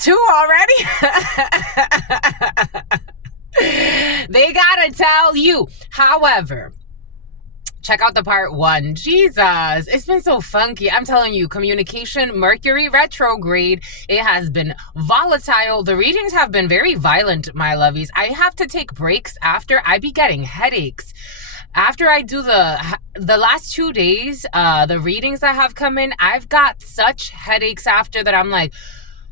2 already? They gotta tell you. However, check out the part 1. Jesus, it's been so funky. I'm telling you, communication, Mercury retrograde, it has been volatile. The readings have been very violent, my lovies. I have to take breaks after. I be getting headaches. After I do the last 2 days, the readings that have come in, I've got such headaches after that. I'm like,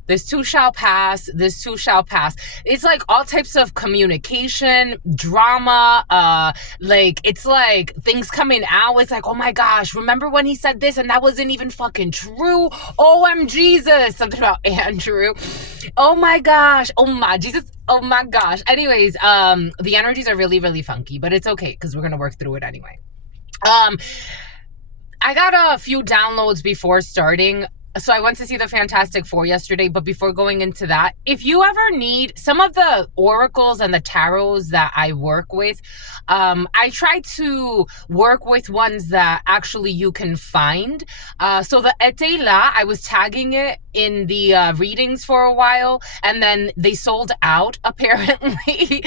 this too shall pass. This too shall pass. It's like all types of communication, drama. Like, it's like things coming out. It's like, oh my gosh, remember when he said this and that wasn't even fucking true? OM Jesus. Something about Andrew. Oh my gosh. Oh my Jesus. Oh my gosh. Anyways, the energies are really, really funky, but it's okay because we're going to work through it anyway. I got a few downloads before starting. So I went to see the Fantastic Four yesterday, but before going into that, if you ever need some of the oracles and the tarots that I work with, I try to work with ones that actually you can find. So the Etteila, I was tagging it in the readings for a while, and then they sold out apparently.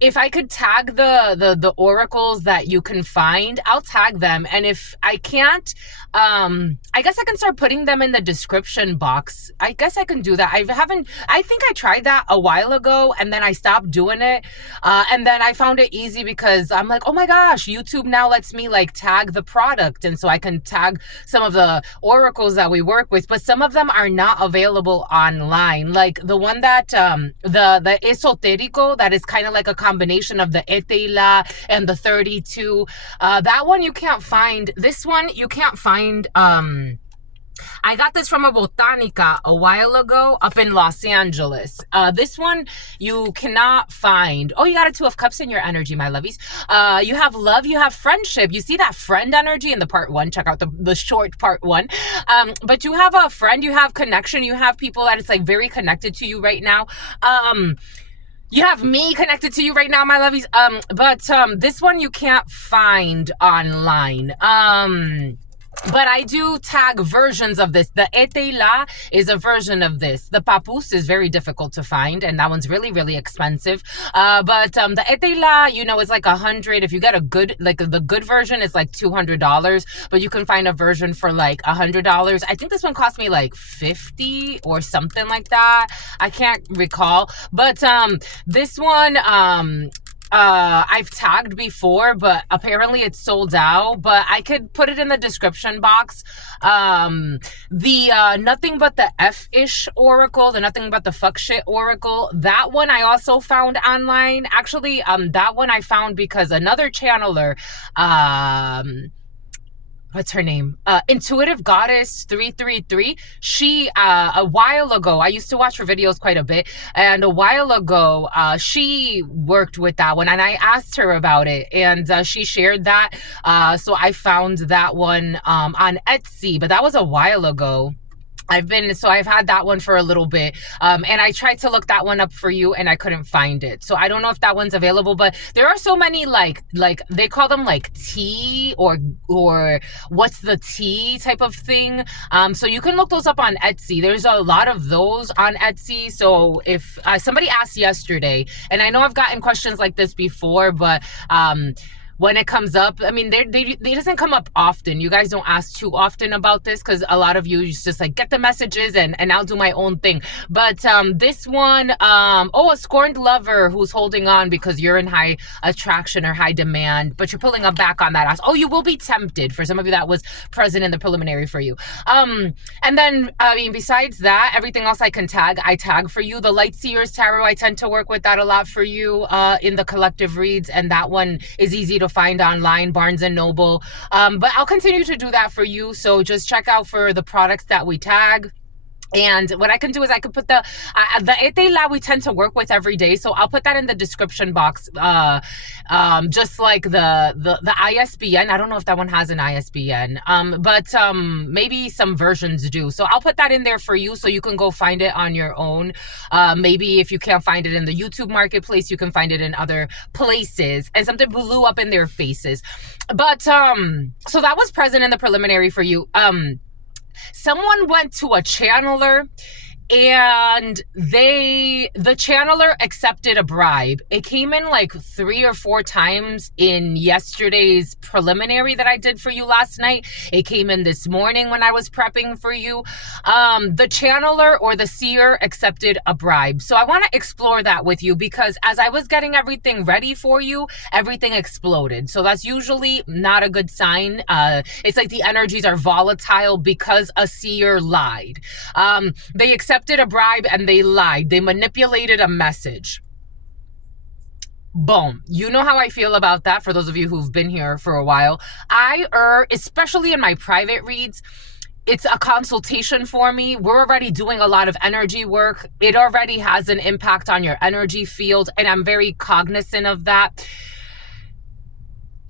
If I could tag the oracles that you can find, I'll tag them. And if I can't, I guess I can start putting them in the description box. I guess I can do that. I think I tried that a while ago and then I stopped doing it. And then I found it easy because I'm like, oh my gosh, YouTube now lets me like tag the product. And so I can tag some of the oracles that we work with, but some of them are not available online. Like the one that, the esoterico, that is kind of like a combination of the Etteila and the 32. That one you can't find. This one you can't find. I got this from a botanica a while ago up in Los Angeles. This one you cannot find. Oh, you got a 2 of Cups in your energy, my lovies. You have love, you have friendship. You see that friend energy in the part 1. Check out the short part 1. But you have a friend, you have connection, you have people that it's like very connected to you right now. You have me connected to you right now, my lovies. But this one you can't find online. But I do tag versions of this. The Etteila is a version of this. The Papus is very difficult to find, and that one's really, really expensive. But the Etteila, you know, is like 100. If you get a good, like the good version, is like $200. But you can find a version for like $100. I think this one cost me like 50 or something like that. I can't recall. But this one, I've tagged before, but apparently it's sold out. But I could put it in the description box. The nothing but the F-ish oracle, the nothing but the fuck shit oracle, that one I also found online. Actually, that one I found because another channeler, what's her name? Intuitive Goddess 333. She, a while ago, I used to watch her videos quite a bit. And a while ago, she worked with that one and I asked her about it and she shared that. So I found that one on Etsy, but that was a while ago. I've had that one for a little bit. And I tried to look that one up for you and I couldn't find it. So I don't know if that one's available, but there are so many like they call them like tea or what's the tea type of thing. So you can look those up on Etsy. There's a lot of those on Etsy. So if somebody asked yesterday, and I know I've gotten questions like this before, but when it comes up, I mean, they doesn't come up often. You guys don't ask too often about this because a lot of you just like get the messages and I'll do my own thing. But this one, a scorned lover who's holding on because you're in high attraction or high demand, but you're pulling up back on that. Oh, you will be tempted. For some of you that was present in the preliminary for you. And then, I mean, besides that, everything else I tag for you. The Light Seers Tarot, I tend to work with that a lot for you in the collective reads. And that one is easy to find online, Barnes and Noble. But I'll continue to do that for you. So just check out for the products that we tag. And what I can do is I can put the Etteila we tend to work with every day. So I'll put that in the description box. Just like the ISBN. I don't know if that one has an ISBN. But maybe some versions do. So I'll put that in there for you so you can go find it on your own. Maybe if you can't find it in the YouTube marketplace, you can find it in other places. And something blew up in their faces. But so that was present in the preliminary for you. Someone went to a channeler and the channeler accepted a bribe. It came in like 3 or 4 times in yesterday's preliminary that I did for you last night. It came in this morning when I was prepping for you. The channeler or the seer accepted a bribe. So I want to explore that with you, because as I was getting everything ready for you, everything exploded. So that's usually not a good sign. It's like the energies are volatile because a seer lied. They accepted a bribe and they lied. They manipulated a message. Boom. You know how I feel about that, for those of you who've been here for a while. Especially in my private reads, it's a consultation for me. We're already doing a lot of energy work. It already has an impact on your energy field, and I'm very cognizant of that.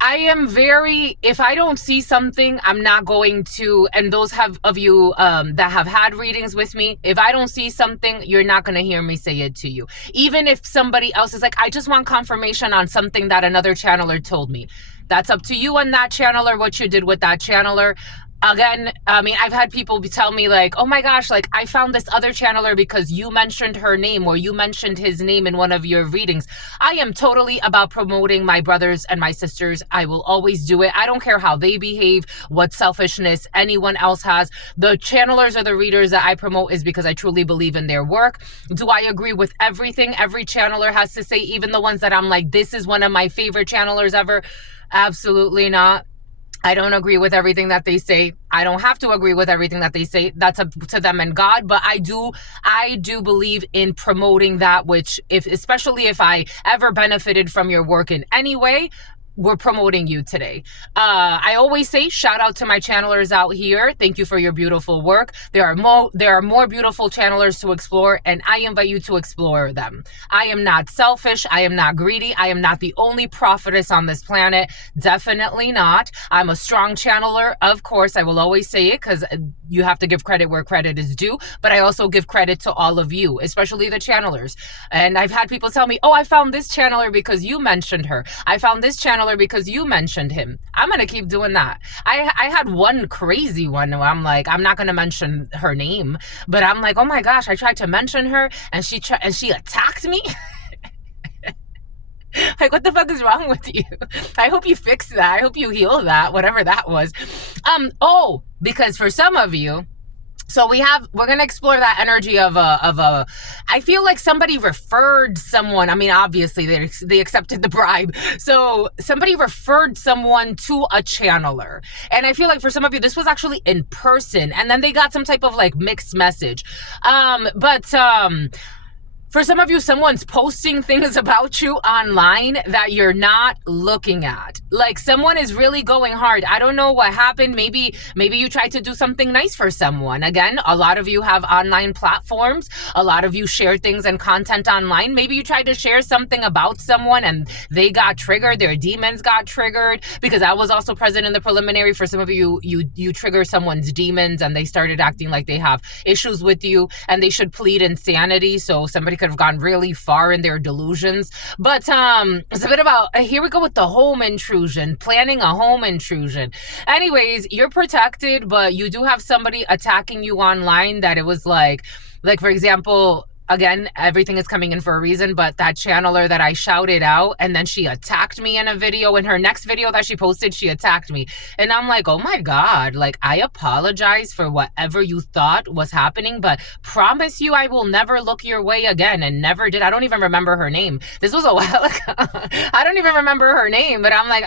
I am if I don't see something, I'm not going to, and those of you that have had readings with me, if I don't see something, you're not going to hear me say it to you. Even if somebody else is like, I just want confirmation on something that another channeler told me. That's up to you and that channeler, what you did with that channeler. Again, I mean, I've had people tell me like, oh my gosh, like I found this other channeler because you mentioned her name or you mentioned his name in one of your readings. I am totally about promoting my brothers and my sisters. I will always do it. I don't care how they behave, what selfishness anyone else has. The channelers or the readers that I promote is because I truly believe in their work. Do I agree with everything every channeler has to say, even the ones that I'm like, this is one of my favorite channelers ever? Absolutely not. I don't agree with everything that they say. I don't have to agree with everything that they say. That's up to them and God. But I do believe in promoting that which, especially if I ever benefited from your work in any way, we're promoting you today. I always say shout out to my channelers out here. Thank you for your beautiful work. There are more beautiful channelers to explore, and I invite you to explore them. I am not selfish. I am not greedy. I am not the only prophetess on this planet. Definitely not. I'm a strong channeler. Of course, I will always say it because you have to give credit where credit is due, but I also give credit to all of you, especially the channelers. And I've had people tell me, oh, I found this channeler because you mentioned her. I found this channeler because you mentioned him. I'm going to keep doing that. I had one crazy one where I'm like, I'm not going to mention her name, but I'm like, oh my gosh, I tried to mention her and she attacked me. Like, what the fuck is wrong with you? I hope you fix that. I hope you heal that, whatever that was. Because for some of you, so we're going to explore that energy of I feel like somebody referred someone. I mean, obviously they accepted the bribe. So somebody referred someone to a channeler. And I feel like for some of you, this was actually in person. And then they got some type of like mixed message. For some of you, someone's posting things about you online that you're not looking at. Like someone is really going hard. I don't know what happened. Maybe you tried to do something nice for someone. Again, a lot of you have online platforms. A lot of you share things and content online. Maybe you tried to share something about someone and they got triggered. Their demons got triggered, because I was also present in the preliminary. For some of you, you trigger someone's demons and they started acting like they have issues with you and they should plead insanity. So somebody could have gone really far in their delusions. But it's a bit about, here we go with the home intrusion, planning a home intrusion. Anyways, you're protected, but you do have somebody attacking you online that it was like for example, again, everything is coming in for a reason, but that channeler that I shouted out and then she attacked me in a video, in her next video that she posted, she attacked me. And I'm like, oh my God, like I apologize for whatever you thought was happening, but promise you I will never look your way again, and never did. I don't even remember her name. This was a while ago. I don't even remember her name, but I'm like,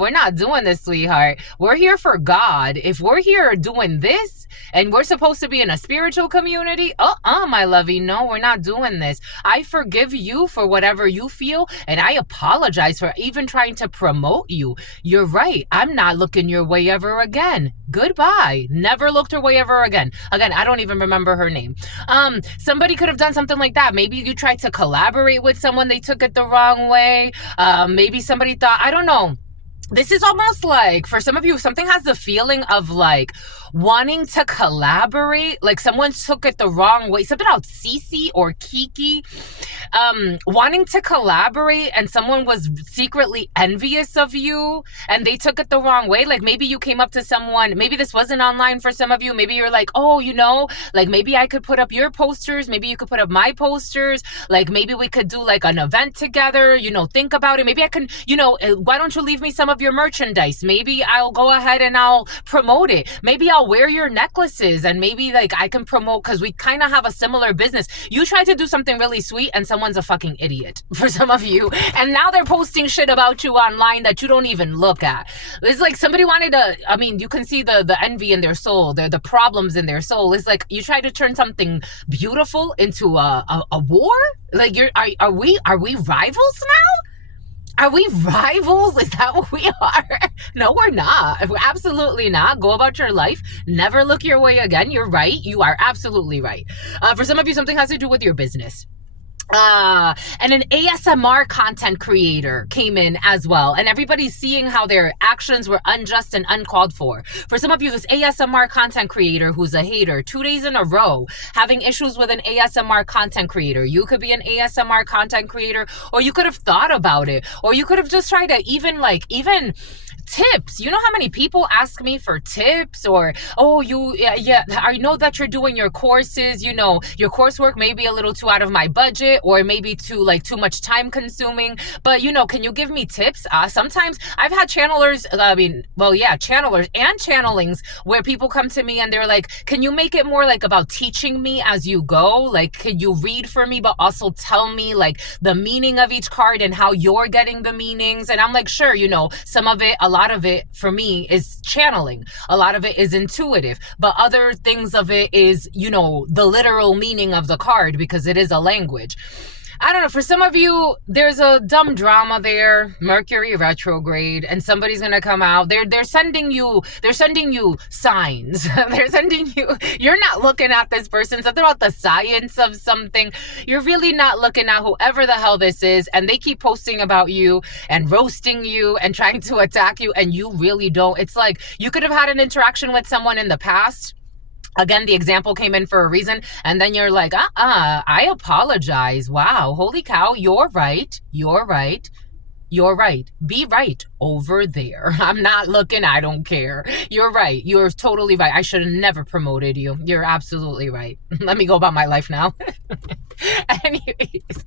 we're not doing this, sweetheart. We're here for God. If we're here doing this and we're supposed to be in a spiritual community, my lovey, no, we're not doing this. I forgive you for whatever you feel, and I apologize for even trying to promote you. You're right. I'm not looking your way ever again. Goodbye. Never looked her way ever again. Again, I don't even remember her name. Somebody could have done something like that. Maybe you tried to collaborate with someone, they took it the wrong way. Maybe somebody thought, I don't know. This is almost like, for some of you, something has the feeling of like wanting to collaborate, like someone took it the wrong way. Something about Cece or Kiki. wanting to collaborate and someone was secretly envious of you and they took it the wrong way. Like maybe you came up to someone, maybe this wasn't online for some of you. Maybe you're like, oh, like maybe I could put up your posters. Maybe you could put up my posters. Like maybe we could do like an event together, think about it. Maybe I can, why don't you leave me some of your merchandise? Maybe I'll go ahead and I'll promote it. Maybe I'll wear your necklaces and maybe like I can promote because we kind of have a similar business. You try to do something really sweet and someone's a fucking idiot for some of you. And now they're posting shit about you online that you don't even look at. It's like somebody wanted to, you can see the envy in their soul, the problems in their soul. It's like you try to turn something beautiful into a war. Like are we rivals now? Are we rivals? Is that what we are? No, we're not. We're absolutely not. Go about your life. Never look your way again. You're right. You are absolutely right. For some of you, something has to do with your business. And an ASMR content creator came in as well. And everybody's seeing how their actions were unjust and uncalled for. For some of you, this ASMR content creator who's a hater, 2 days in a row, having issues with an ASMR content creator. You could be an ASMR content creator, or you could have thought about it, or you could have just tried to even tips. You know how many people ask me for tips or, oh, I know that you're doing your courses, your coursework may be a little too out of my budget or maybe too much time consuming, but can you give me tips? Sometimes I've had channelers and channelings where people come to me and they're like, can you make it more like about teaching me as you go? Like, can you read for me, but also tell me like the meaning of each card and how you're getting the meanings? And I'm like, sure, some of it, a lot of it for me is channeling. A lot of it is intuitive, but other things of it is, the literal meaning of the card because it is a language. I don't know. For some of you, there's a dumb drama there, Mercury retrograde, and somebody's gonna come out. They're sending you signs. They're sending you. You're not looking at this person. Something about the science of something. You're really not looking at whoever the hell this is, and they keep posting about you and roasting you and trying to attack you, and you really don't. It's like you could have had an interaction with someone in the past. Again, the example came in for a reason. And then you're like, I apologize. Wow. Holy cow. You're right. You're right. You're right. Be right over there. I'm not looking. I don't care. You're right. You're totally right. I should have never promoted you. You're absolutely right. Let me go about my life now. Anyways,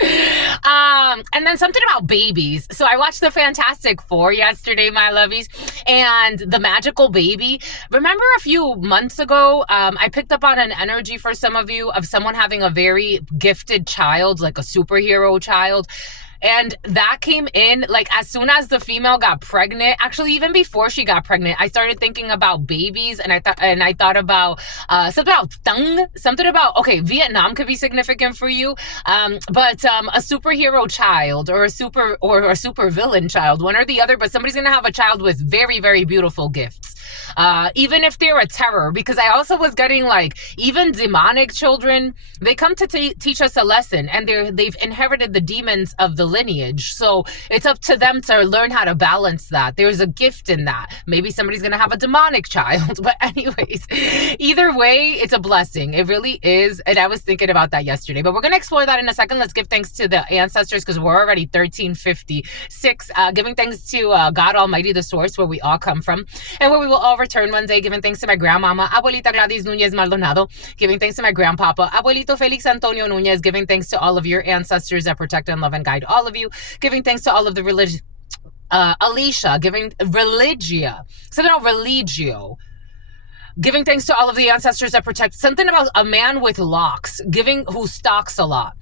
and then something about babies. So I watched the Fantastic Four yesterday, my lovies, and the magical baby. Remember a few months ago, I picked up on an energy for some of you of someone having a very gifted child, like a superhero child. And that came in, like, as soon as the female got pregnant, actually, even before she got pregnant, I started thinking about babies, and I thought about something about, okay, Vietnam could be significant for you, but a superhero child or a super villain child, one or the other, but somebody's gonna have a child with very, very beautiful gifts. Even if they're a terror, because I also was getting like, even demonic children, they come to teach us a lesson, and they've inherited the demons of the lineage. So it's up to them to learn how to balance that. There's a gift in that. Maybe somebody's going to have a demonic child. But anyways, either way, it's a blessing. It really is. And I was thinking about that yesterday, but we're going to explore that in a second. Let's give thanks to the ancestors because we're already 1356. Giving thanks to God Almighty, the source where we all come from and where we will all return one day. Giving thanks to my grandmama, Abuelita Gladys Nunez Maldonado. Giving thanks to my grandpapa, Abuelito Felix Antonio Nunez. Giving thanks to all of your ancestors that protect and love and guide all of you. Giving thanks to all of the religion. Alicia, giving religia. Something about religio. Giving thanks to all of the ancestors that protect. Something about a man with locks. Who stalks a lot.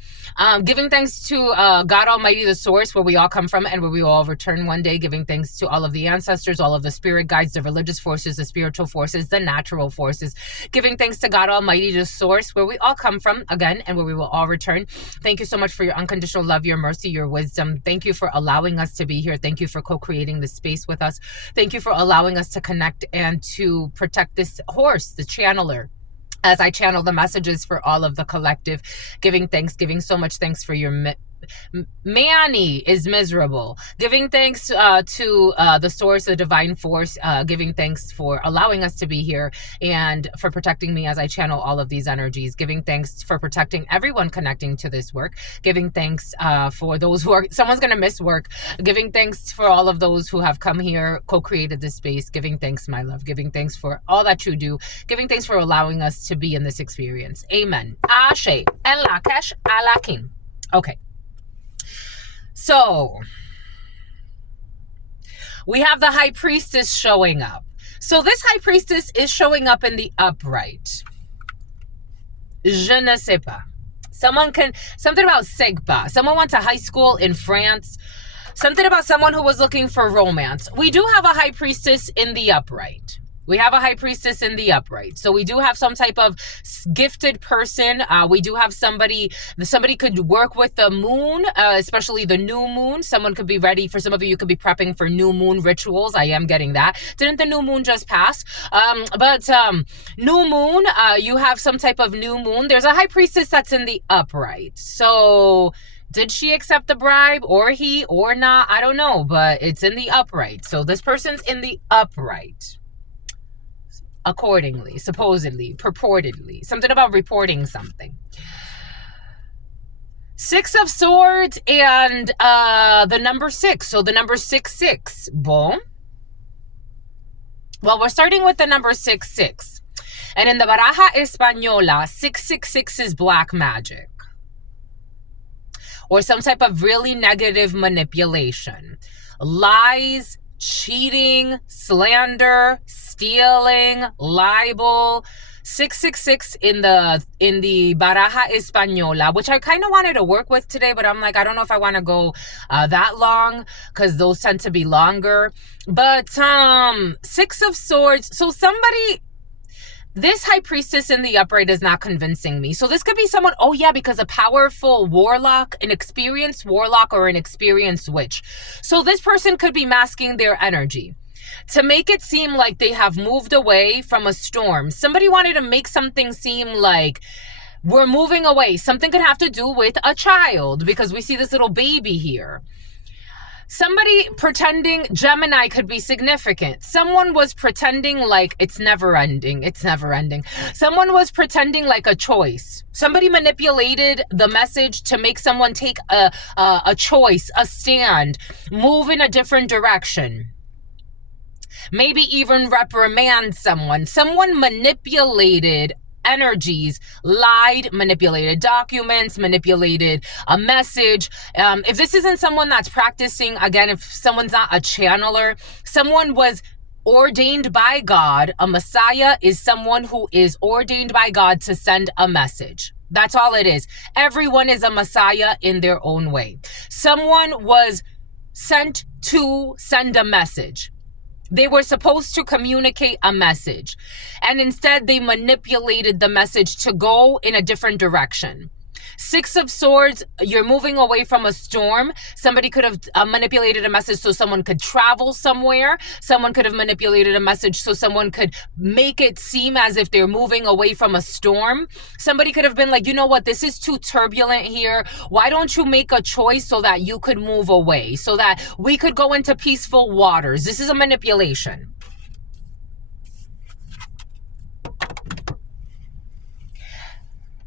Giving thanks to God Almighty, the source, where we all come from and where we will all return one day. Giving thanks to all of the ancestors, all of the spirit guides, the religious forces, the spiritual forces, the natural forces. Giving thanks to God Almighty, the source, where we all come from again and where we will all return. Thank you so much for your unconditional love, your mercy, your wisdom. Thank you for allowing us to be here. Thank you for co-creating this space with us. Thank you for allowing us to connect and to protect this horse, the channeler, as I channel the messages for all of the collective. Giving so much thanks for your Manny is miserable. Giving thanks to the source, the divine force, giving thanks for allowing us to be here and for protecting me as I channel all of these energies. Giving thanks for protecting everyone connecting to this work. Giving thanks for those who are, someone's going to miss work. Giving thanks for all of those who have come here, co-created this space. Giving thanks, my love. Giving thanks for all that you do. Giving thanks for allowing us to be in this experience. Amen. Ashe. En la cash alakim. Okay. So, we have the high priestess showing up. So this high priestess is showing up in the upright. Je ne sais pas. Something about Segpa. Someone went to high school in France. Something about someone who was looking for romance. We do have a high priestess in the upright. We have a high priestess in the upright. So we do have some type of gifted person. We do have somebody could work with the moon, especially the new moon. Someone could be ready. For some of you could be prepping for new moon rituals. I am getting that. Didn't the new moon just pass? New moon, you have some type of new moon. There's a high priestess that's in the upright. So did she accept the bribe or he or not? I don't know, but it's in the upright. So this person's in the upright. Accordingly, supposedly, purportedly. Something about reporting something. Six of Swords and the number 6. So the number 66. Bon. Well, we're starting with the number 66. And in the Baraja Española, 666 is black magic. Or some type of really negative manipulation. Lies, cheating, slander, stealing, libel. 666 in the Baraja Española, which I kind of wanted to work with today, but I'm like, I don't know if I want to go that long because those tend to be longer. But 6 of Swords. So this high priestess in the upright is not convincing me. So this could be someone, oh yeah, because a powerful warlock, an experienced warlock or an experienced witch. So this person could be masking their energy to make it seem like they have moved away from a storm. Somebody wanted to make something seem like we're moving away. Something could have to do with a child because we see this little baby here. Somebody pretending Gemini could be significant. Someone was pretending like it's never ending. It's never ending. Someone was pretending like a choice. Somebody manipulated the message to make someone take a choice, a stand, move in a different direction. Maybe even reprimand someone. Someone manipulated energies, lied, manipulated documents, manipulated a message. If this isn't someone that's practicing, again, if someone's not a channeler, someone was ordained by God. A Messiah is someone who is ordained by God to send a message. That's all it is. Everyone is a Messiah in their own way. Someone was sent to send a message. They were supposed to communicate a message, and instead they manipulated the message to go in a different direction. 6 of Swords, you're moving away from a storm. Somebody could have manipulated a message so someone could travel somewhere. Someone could have manipulated a message so someone could make it seem as if they're moving away from a storm. Somebody could have been like, you know what, this is too turbulent here. Why don't you make a choice so that you could move away, so that we could go into peaceful waters? This is a manipulation.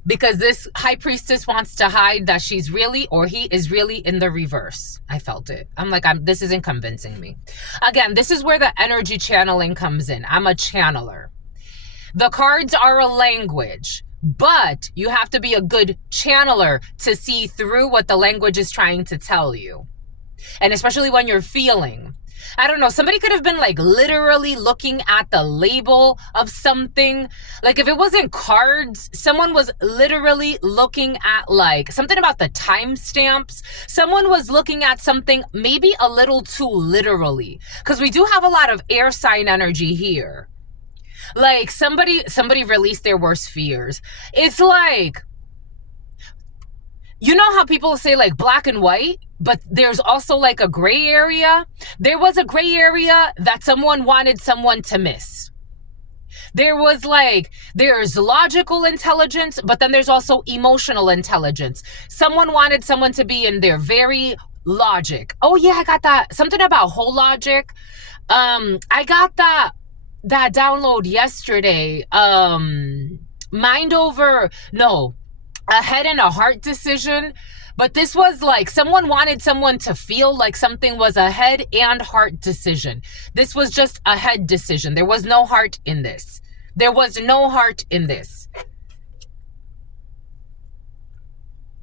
Because this high priestess wants to hide that she's really, or he is really in the reverse. I felt it. I'm like, this isn't convincing me. Again, this is where the energy channeling comes in. I'm a channeler. The cards are a language, but you have to be a good channeler to see through what the language is trying to tell you. And especially when you're feeling. I don't know, somebody could have been like literally looking at the label of something. Like if it wasn't cards, someone was literally looking at like something about the timestamps. Someone was looking at something maybe a little too literally, because we do have a lot of air sign energy here. Like somebody released their worst fears. It's like, you know how people say like black and white, but there's also like a gray area? There was a gray area that someone wanted someone to miss. There was like, there's logical intelligence, but then there's also emotional intelligence. Someone wanted someone to be in their very logic. Oh yeah, I got that. Something about whole logic. I got that download yesterday. Mind over, no, a head and a heart decision. But this was like someone wanted someone to feel like something was a head and heart decision. This was just a head decision. There was no heart in this. There was no heart in this.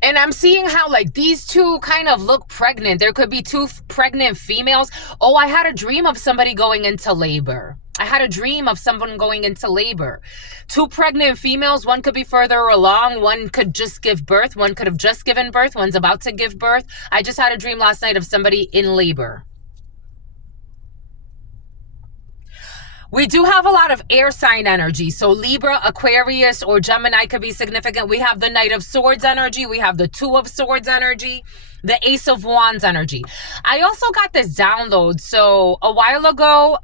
And I'm seeing how like these two kind of look pregnant. There could be two pregnant females. Oh, I had a dream of somebody going into labor. I had a dream of someone going into labor. Two pregnant females. One could be further along. One could just give birth. One could have just given birth. One's about to give birth. I just had a dream last night of somebody in labor. We do have a lot of air sign energy. So Libra, Aquarius, or Gemini could be significant. We have the Knight of Swords energy. We have the Two of Swords energy. The Ace of Wands energy. I also got this download. So a while ago,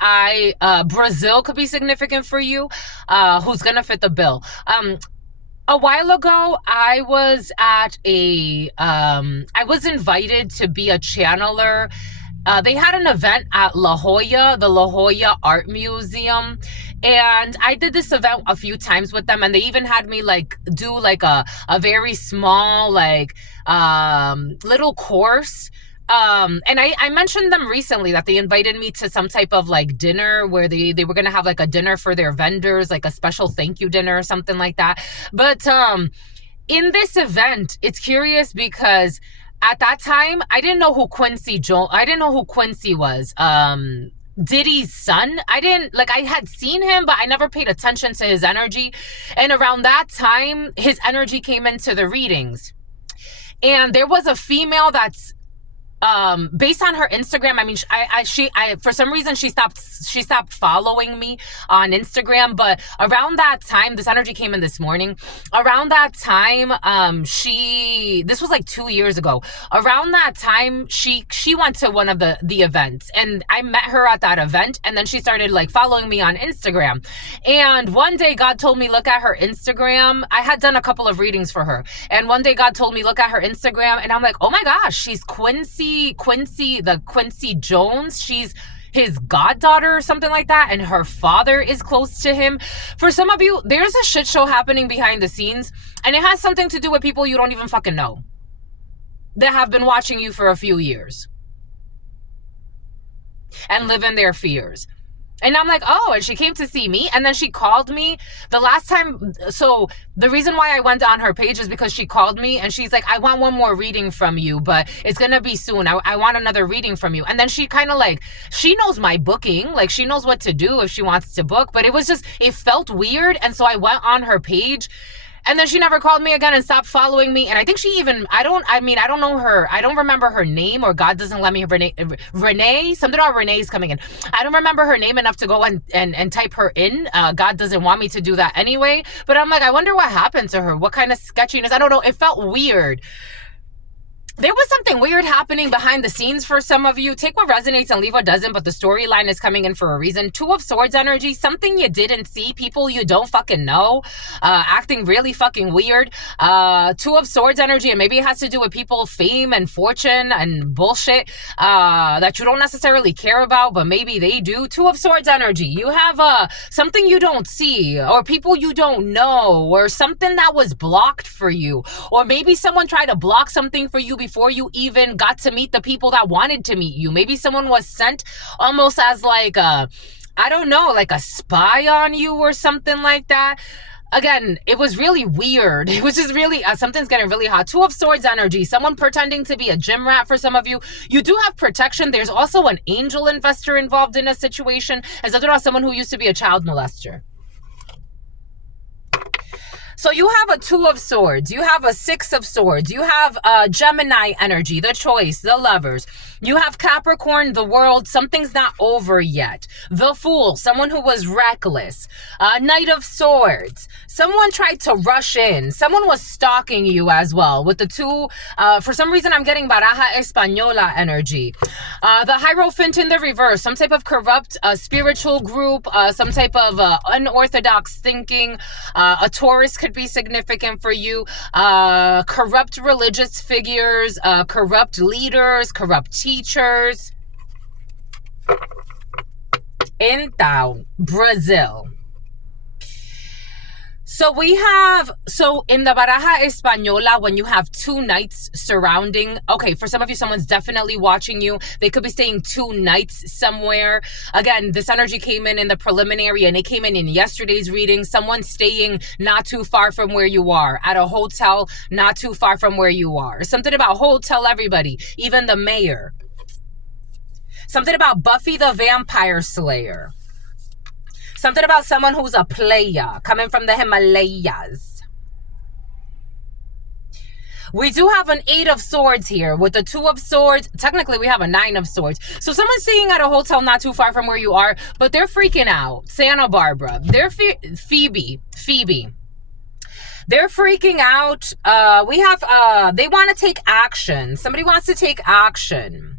Brazil could be significant for you. Who's going to fit the bill? A while ago, I was I was invited to be a channeler. They had an event at La Jolla, the La Jolla Art Museum. And I did this event a few times with them. And they even had me like do like a very small, like little course. And I mentioned them recently that they invited me to some type of like dinner where they were going to have like a dinner for their vendors, like a special thank you dinner or something like that. But in this event, it's curious because at that time, I didn't know who Quincy was. Diddy's son. I had seen him, but I never paid attention to his energy. And around that time, his energy came into the readings. And there was a female that's based on her Instagram. I mean, she for some reason she stopped following me on Instagram. But around that time, this energy came in this morning. Around that time, this was like 2 years ago. Around that time, she went to one of the events, and I met her at that event. And then she started like following me on Instagram. And one day, God told me look at her Instagram. I had done a couple of readings for her, and one day God told me look at her Instagram, and I'm like, oh my gosh, she's Quincy Jones. She's his goddaughter or something like that, and her father is close to him. For some of you, there's a shit show happening behind the scenes, and it has something to do with people you don't even fucking know that have been watching you for a few years and live in their fears. And I'm like, oh, and she came to see me. And then she called me the last time. So the reason why I went on her page is because she called me and she's like, I want one more reading from you, but it's going to be soon. I want another reading from you. And then she kind of like, she knows my booking. Like she knows what to do if she wants to book. But it felt weird. And so I went on her page. And then she never called me again and stopped following me. And I think she even, I don't know her. I don't remember her name, or God doesn't let me, Renee, something about Renee's coming in. I don't remember her name enough to go and type her in. God doesn't want me to do that anyway. But I'm like, I wonder what happened to her. What kind of sketchiness? I don't know. It felt weird. There was something weird happening behind the scenes for some of you. Take what resonates and leave what doesn't, but the storyline is coming in for a reason. Two of Swords energy, something you didn't see, people you don't fucking know, acting really fucking weird. Two of Swords energy, and maybe it has to do with people, fame and fortune and bullshit that you don't necessarily care about, but maybe they do. Two of Swords energy, you have something you don't see, or people you don't know, or something that was blocked for you, or maybe someone tried to block something for you before you even got to meet the people that wanted to meet you. Maybe someone was sent almost as like a, I don't know, like a spy on you or something like that. Again, it was really weird. It was just really, something's getting really hot. Two of Swords energy, someone pretending to be a gym rat for some of you. You do have protection. There's also an angel investor involved in a situation, as other someone who used to be a child molester. So you have a Two of Swords. You have a Six of Swords. You have Gemini energy, the choice, the lovers. You have Capricorn, the world. Something's not over yet. The Fool, someone who was reckless. Knight of Swords. Someone tried to rush in. Someone was stalking you as well. With the two, for some reason, I'm getting Baraja Española energy. The Hierophant in the reverse. Some type of corrupt spiritual group. Some type of unorthodox thinking. A Taurus could be significant for you. Corrupt religious figures, corrupt leaders, corrupt teachers. Então, Brazil. So in the Baraja Española, when you have two knights surrounding, okay, for some of you, someone's definitely watching you. They could be staying two nights somewhere. Again, this energy came in the preliminary, and it came in yesterday's reading. Someone staying not too far from where you are, at a hotel not too far from where you are. Something about hotel everybody, even the mayor. Something about Buffy the Vampire Slayer. Something about someone who's a player, coming from the Himalayas. We do have an Eight of Swords here. With the Two of Swords, technically we have a Nine of Swords. So someone's staying at a hotel not too far from where you are, but they're freaking out. Santa Barbara. They're Phoebe. They're freaking out. They want to take action. Somebody wants to take action.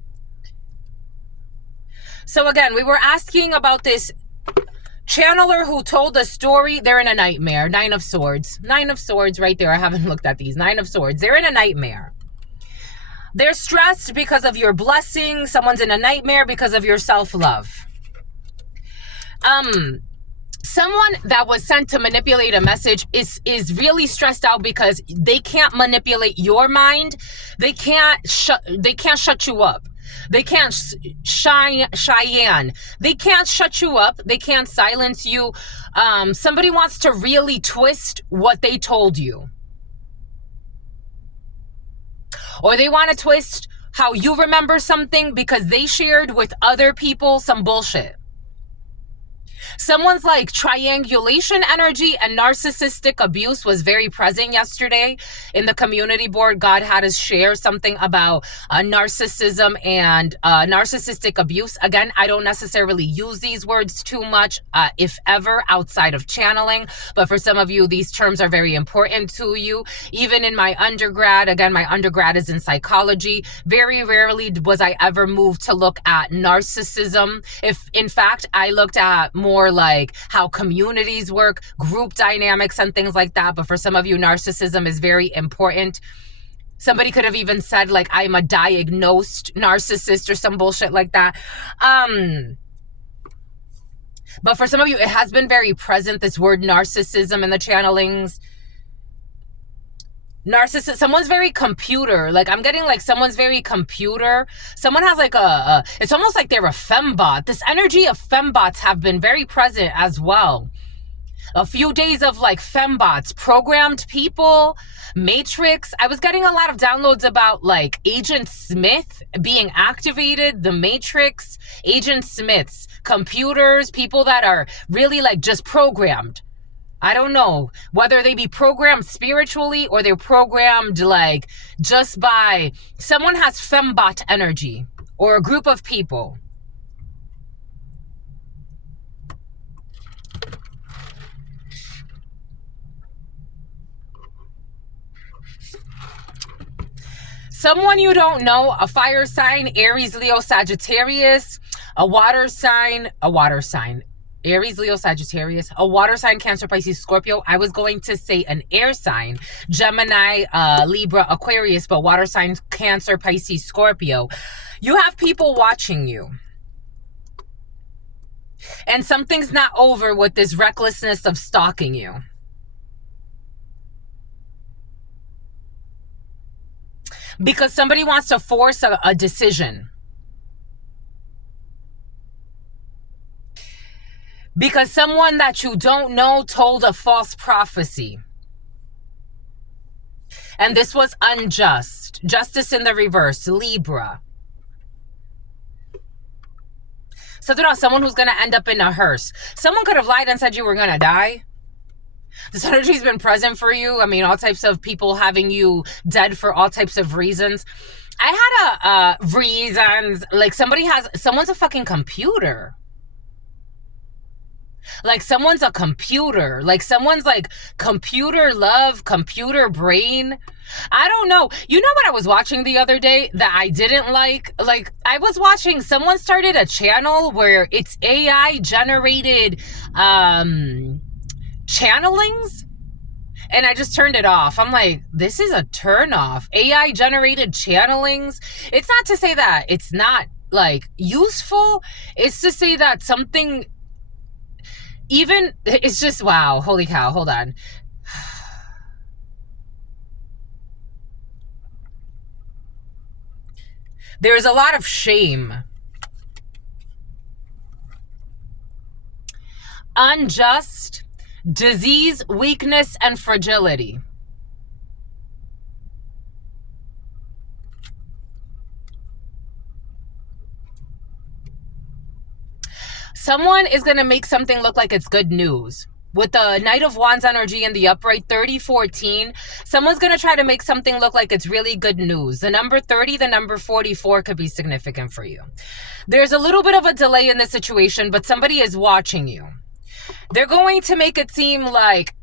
So again, we were asking about this channeler who told a story. They're in a nightmare. Nine of Swords. Nine of Swords right there. I haven't looked at these. Nine of Swords. They're in a nightmare. They're stressed because of your blessing. Someone's in a nightmare because of your self-love. Someone that was sent to manipulate a message is really stressed out because they can't manipulate your mind. They can't shut you up. They can't Cheyenne. They can't shut you up. They can't silence you. Somebody wants to really twist what they told you. Or they want to twist how you remember something because they shared with other people some bullshit. Someone's like triangulation energy and narcissistic abuse was very present yesterday in the community board. God had us share something about narcissism and narcissistic abuse. Again, I don't necessarily use these words too much, if ever, outside of channeling. But for some of you, these terms are very important to you. Even in my undergrad, again, my undergrad is in psychology. Very rarely was I ever moved to look at narcissism. If, in fact, I looked at more like how communities work, group dynamics and things like that. But for some of you, narcissism is very important. Somebody could have even said like, I'm a diagnosed narcissist or some bullshit like that. But for some of you, it has been very present, this word narcissism in the channelings. Narcissist, someone's very computer. Like I'm getting like someone's very computer. Someone has like it's almost like they're a fembot. This energy of fembots have been very present as well. A few days of like fembots, programmed people, Matrix. I was getting a lot of downloads about like Agent Smith being activated, the Matrix, Agent Smiths, computers, people that are really like just programmed. I don't know whether they be programmed spiritually or they're programmed like just by someone has fembot energy or a group of people. Someone you don't know, a fire sign, Aries, Leo, Sagittarius, a water sign, Aries, Leo, Sagittarius, a water sign, Cancer, Pisces, Scorpio. I was going to say an air sign, Gemini, Libra, Aquarius, but water signs, Cancer, Pisces, Scorpio. You have people watching you. And something's not over with this recklessness of stalking you. Because somebody wants to force a decision. Because someone that you don't know told a false prophecy. And this was unjust. Justice in the reverse, Libra. So there are someone who's going to end up in a hearse. Someone could have lied and said you were going to die. This energy's been present for you. I mean, all types of people having you dead for all types of reasons. I had reasons. Like someone's a fucking computer. Like someone's a computer. Like someone's like computer love, computer brain. I don't know. You know what I was watching the other day that I didn't like? Like I was watching, someone started a channel where it's AI generated channelings. And I just turned it off. I'm like, this is a turn off. AI generated channelings. It's not to say that it's not like useful. It's to say that something even, it's just, wow, holy cow, hold on. There's a lot of shame. Unjust, disease, weakness, and fragility. Someone is going to make something look like it's good news. With the Knight of Wands energy and the upright 30-14, someone's going to try to make something look like it's really good news. The number 30, the number 44 could be significant for you. There's a little bit of a delay in this situation, but somebody is watching you. They're going to make it seem like,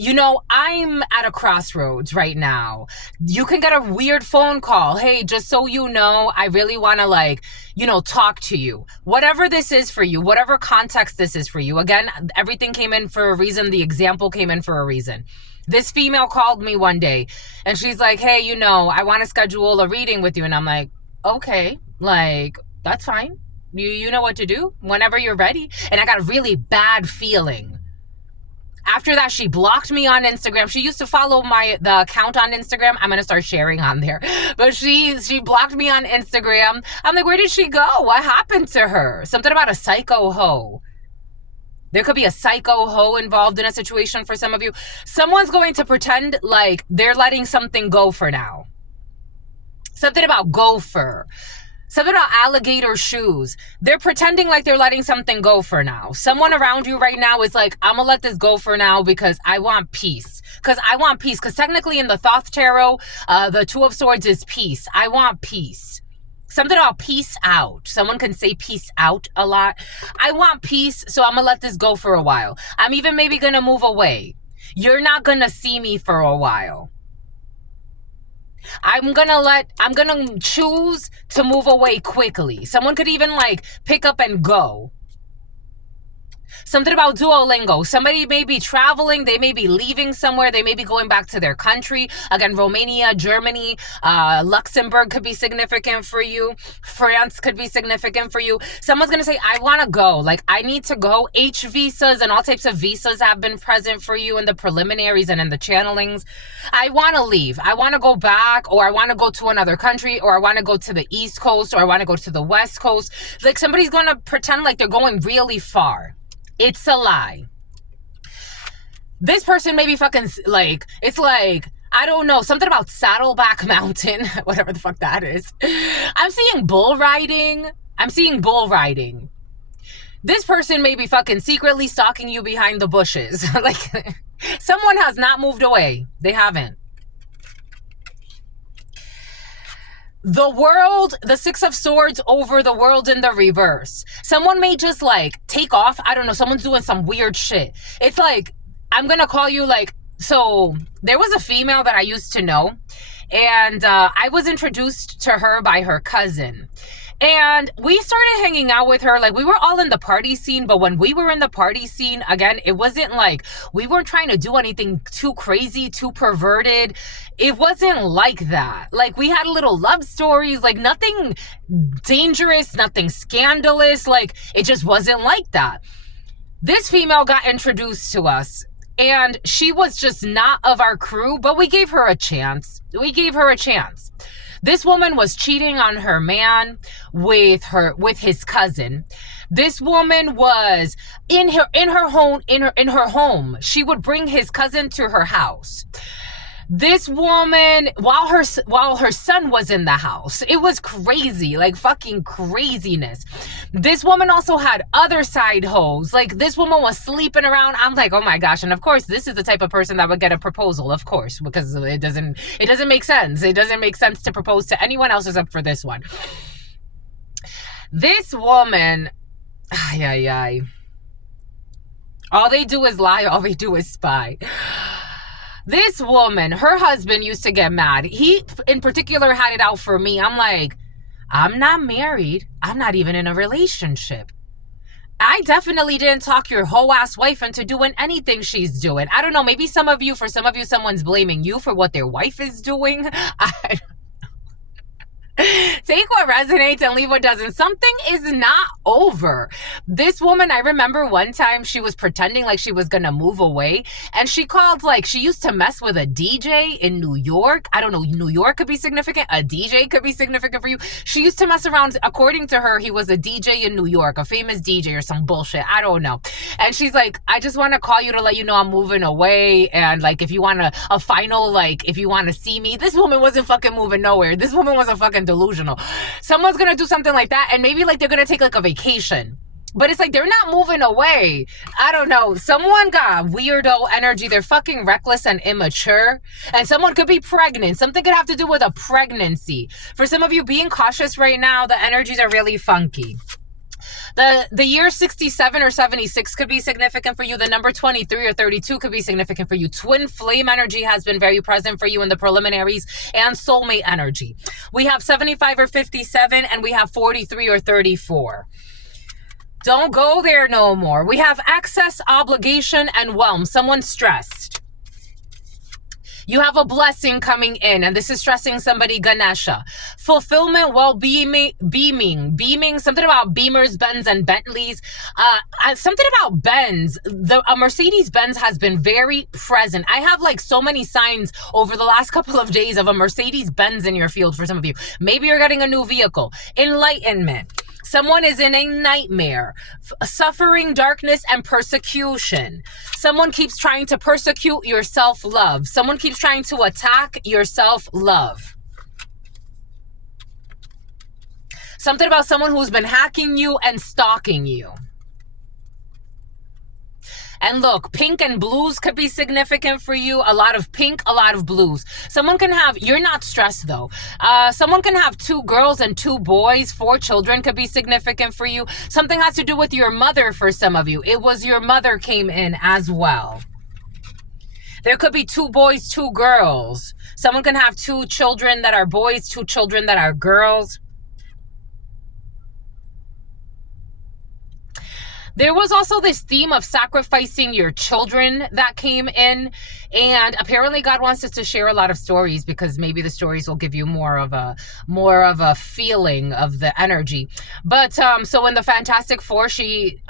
you know, I'm at a crossroads right now. You can get a weird phone call. Hey, just so you know, I really want to like, you know, talk to you. Whatever this is for you, whatever context this is for you. Again, everything came in for a reason. The example came in for a reason. This female called me one day and she's like, hey, you know, I want to schedule a reading with you. And I'm like, okay, like, that's fine. You know what to do whenever you're ready. And I got a really bad feeling. After that, she blocked me on Instagram. She used to follow the account on Instagram. I'm going to start sharing on there. But she blocked me on Instagram. I'm like, where did she go? What happened to her? Something about a psycho hoe. There could be a psycho hoe involved in a situation for some of you. Someone's going to pretend like they're letting something go for now. Something about gopher. Something about alligator shoes. They're pretending like they're letting something go for now. Someone around you right now is like, I'm going to let this go for now because I want peace. Because I want peace. Because technically in the Thoth Tarot, the Two of Swords is peace. I want peace. Something about peace out. Someone can say peace out a lot. I want peace, so I'm going to let this go for a while. I'm even maybe going to move away. You're not going to see me for a while. I'm gonna choose to move away quickly. Someone could even like pick up and go. Something about Duolingo. Somebody may be traveling. They may be leaving somewhere. They may be going back to their country. Again, Romania, Germany, Luxembourg could be significant for you. France could be significant for you. Someone's going to say, I want to go. Like, I need to go. H visas and all types of visas have been present for you in the preliminaries and in the channelings. I want to leave. I want to go back, or I want to go to another country, or I want to go to the East Coast, or I want to go to the West Coast. Like, somebody's going to pretend like they're going really far. It's a lie. This person may be fucking like, it's like, I don't know, something about Saddleback Mountain, whatever the fuck that is. I'm seeing bull riding. This person may be fucking secretly stalking you behind the bushes. Like, someone has not moved away. They haven't. The world, the Six of Swords over the world in the reverse. Someone may just like take off. I don't know. Someone's doing some weird shit. It's like, I'm going to call you like, so there was a female that I used to know, and I was introduced to her by her cousin. And we started hanging out with her. Like, we were all in the party scene, but when we were in the party scene, again, it wasn't like, we weren't trying to do anything too crazy, too perverted. It wasn't like that. Like, we had little love stories, like nothing dangerous, nothing scandalous. Like, it just wasn't like that. This female got introduced to us, and she was just not of our crew, but we gave her a chance. This woman was cheating on her man with his cousin. This woman was in her home. She would bring his cousin to her house. This woman, while her son was in the house, it was crazy, like fucking craziness. This woman also had other side hoes. Like, this woman was sleeping around. I'm like, oh my gosh. And of course, this is the type of person that would get a proposal, of course, because it doesn't make sense. It doesn't make sense to propose to anyone else except for this one. This woman, ay, ay, ay. All they do is lie. All they do is spy. This woman, her husband used to get mad. He, in particular, had it out for me. I'm like, I'm not married. I'm not even in a relationship. I definitely didn't talk your whole ass wife into doing anything she's doing. I don't know. Maybe for some of you, someone's blaming you for what their wife is doing. Take what resonates and leave what doesn't. Something is not over. This woman, I remember one time she was pretending like she was gonna move away, and she called, like, she used to mess with a DJ in New York. I don't know, New York could be significant. A DJ could be significant for you. She used to mess around. According to her, he was a DJ in New York, a famous DJ or some bullshit. I don't know. And she's like, I just want to call you to let you know I'm moving away, and like, if you want a final, like, if you want to see me. This woman wasn't fucking moving nowhere. This woman was a fucking delusional. Someone's gonna do something like that, and maybe like they're gonna take like a vacation, but it's like they're not moving away. I don't know. Someone got weirdo energy. They're fucking reckless and immature, and someone could be pregnant. Something could have to do with a pregnancy. For some of you, being cautious right now, the energies are really funky. The year 67 or 76 could be significant for you. The number 23 or 32 could be significant for you. Twin flame energy has been very present for you in the preliminaries, and soulmate energy. We have 75 or 57, and we have 43 or 34. Don't go there no more. We have excess, obligation, and whelm. Someone's stressed. You have a blessing coming in, and this is stressing somebody, Ganesha. Fulfillment, well-being, beaming, something about Beamers, Benz, and Bentleys. Something about Benz. A Mercedes-Benz has been very present. I have like so many signs over the last couple of days of a Mercedes-Benz in your field for some of you. Maybe you're getting a new vehicle. Enlightenment. Someone is in a nightmare, suffering, darkness, and persecution. Someone keeps trying to persecute your self-love. Someone keeps trying to attack your self-love. Something about someone who's been hacking you and stalking you. And look, pink and blues could be significant for you. A lot of pink, a lot of blues. Someone can have, you're not stressed though. Someone can have 2 girls and 2 boys. 4 children could be significant for you. Something has to do with your mother for some of you. It was your mother came in as well. There could be 2 boys, 2 girls. Someone can have 2 children that are boys, 2 children that are girls. There was also this theme of sacrificing your children that came in, and apparently God wants us to share a lot of stories, because maybe the stories will give you more of a feeling of the energy. But so in the Fantastic Four, she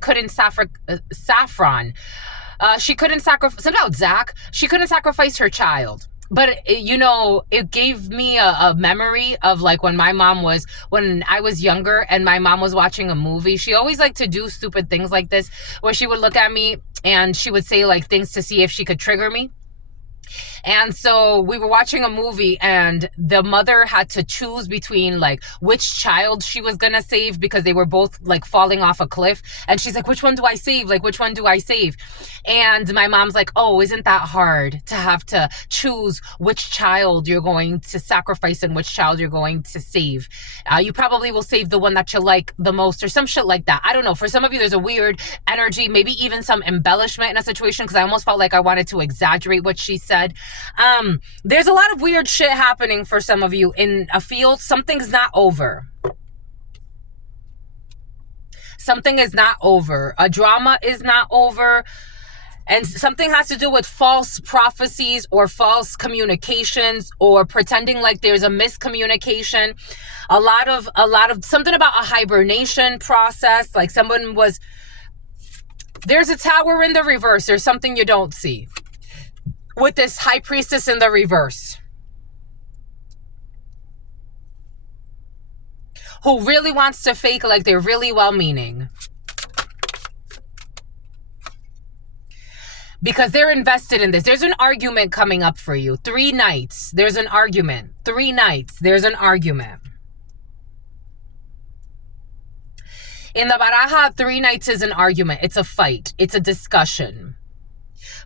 couldn't saffron. She couldn't sacrifice, something about Zach. She couldn't sacrifice her child. But, you know, it gave me a memory of like when I was younger and my mom was watching a movie. She always liked to do stupid things like this, where she would look at me and she would say like things to see if she could trigger me. And so we were watching a movie, and the mother had to choose between like which child she was gonna save, because they were both like falling off a cliff. And she's like, which one do I save? Like, which one do I save? And my mom's like, oh, isn't that hard to have to choose which child you're going to sacrifice and which child you're going to save? You probably will save the one that you like the most, or some shit like that. I don't know. For some of you, there's a weird energy, maybe even some embellishment in a situation, because I almost felt like I wanted to exaggerate what she said. There's a lot of weird shit happening for some of you in a field. Something's not over. Something is not over. A drama is not over. And something has to do with false prophecies or false communications, or pretending like there's a miscommunication. A lot of something about a hibernation process. Like there's a tower in the reverse. There's something you don't see with this high priestess in the reverse, who really wants to fake like they're really well-meaning. because they're invested in this. There's an argument coming up for you. 3 nights. There's an argument. 3 nights. There's an argument. In the baraja, 3 nights is an argument. It's a fight. It's a discussion.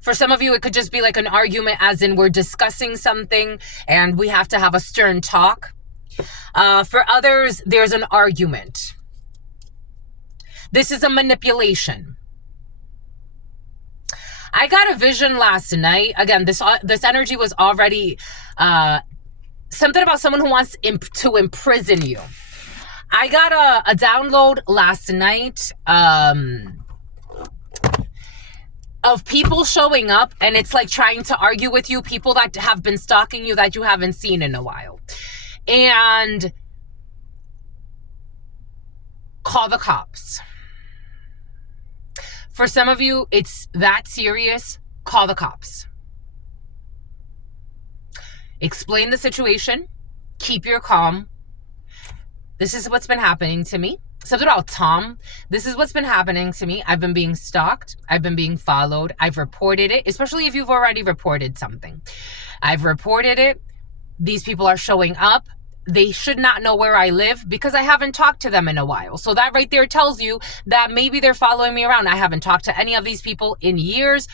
For some of you, it could just be like an argument as in we're discussing something and we have to have a stern talk. For others, there's an argument. This is a manipulation. I got a vision last night. Again, this energy was already something about someone who wants to imprison you. I got a download last night of people showing up, and it's like trying to argue with you, people that have been stalking you that you haven't seen in a while. And call the cops. For some of you, it's that serious. Call the cops. Explain the situation. Keep your calm. This is what's been happening to me. Something about Tom. This is what's been happening to me. I've been being stalked. I've been being followed. I've reported it, especially if you've already reported something. I've reported it. These people are showing up. They should not know where I live because I haven't talked to them in a while. So that right there tells you that maybe they're following me around. I haven't talked to any of these people in years.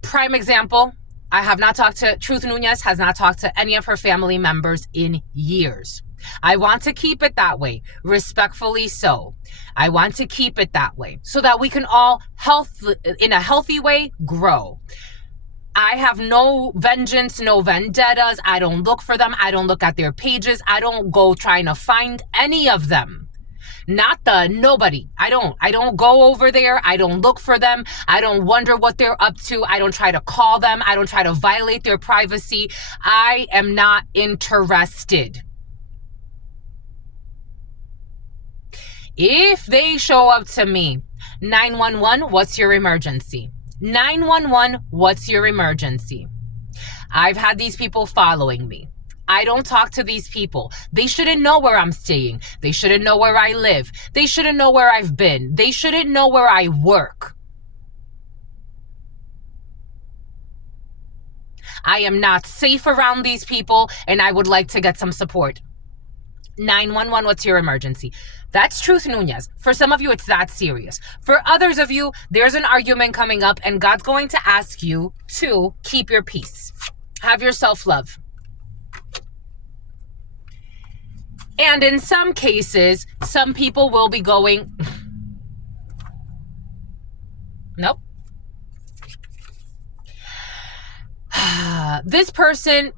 Prime example, I have not talked to, Truth Nunez has not talked to any of her family members in years. I want to keep it that way, respectfully so. I want to keep it that way so that we can all in a healthy way grow. I have no vengeance, no vendettas. I don't look for them. I don't look at their pages. I don't go trying to find any of them. Nobody. I don't go over there. I don't look for them. I don't wonder what they're up to. I don't try to call them. I don't try to violate their privacy. I am not interested. If they show up to me, 911, what's your emergency? 911, what's your emergency? I've had these people following me. I don't talk to these people. They shouldn't know where I'm staying. They shouldn't know where I live. They shouldn't know where I've been. They shouldn't know where I work. I am not safe around these people, and I would like to get some support. 911, what's your emergency? That's Truth Nunez. For some of you, it's that serious. For others of you, there's an argument coming up, and God's going to ask you to keep your peace. Have your self-love. And in some cases, some people will be going, nope. This person,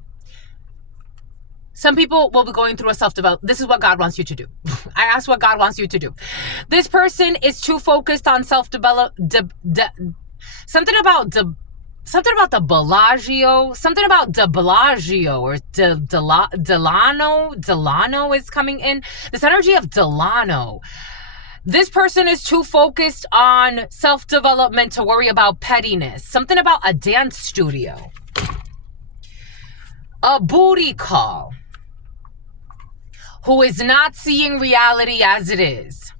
some people will be going through a self-development. This is what God wants you to do. I asked what God wants you to do. This person is too focused on self-development. Something about the Bellagio, something about de Bellagio or Delano is coming in. This energy of Delano. This person is too focused on self-development to worry about pettiness. Something about a dance studio. A booty call. Who is not seeing reality as it is.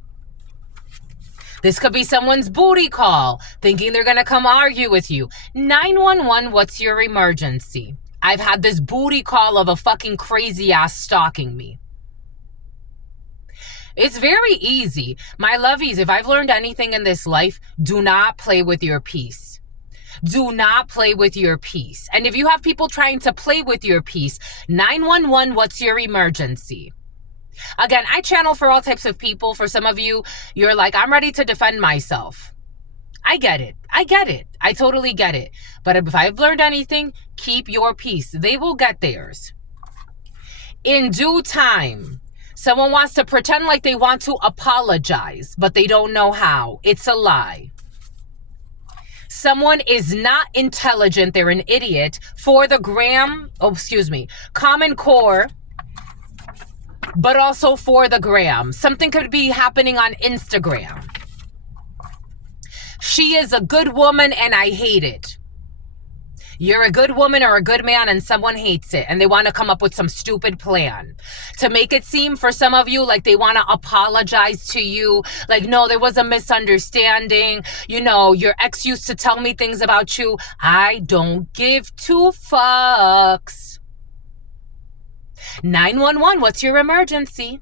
This could be someone's booty call, thinking they're going to come argue with you. 911, what's your emergency? I've had this booty call of a fucking crazy ass stalking me. It's very easy. My lovies, if I've learned anything in this life, do not play with your peace. Do not play with your peace. And if you have people trying to play with your peace, 911, what's your emergency? Again, I channel for all types of people. For some of you, you're like, I'm ready to defend myself. I get it. I totally get it. But if I've learned anything, keep your peace. They will get theirs. In due time, someone wants to pretend like they want to apologize, but they don't know how. It's a lie. Someone is not intelligent. They're an idiot. For the Common Core, but also for the gram. Something could be happening on Instagram. She is a good woman and I hate it. You're a good woman or a good man and someone hates it and they want to come up with some stupid plan to make it seem for some of you like they want to apologize to you. Like, no, there was a misunderstanding. You know, your ex used to tell me things about you. I don't give two fucks. 911, what's your emergency?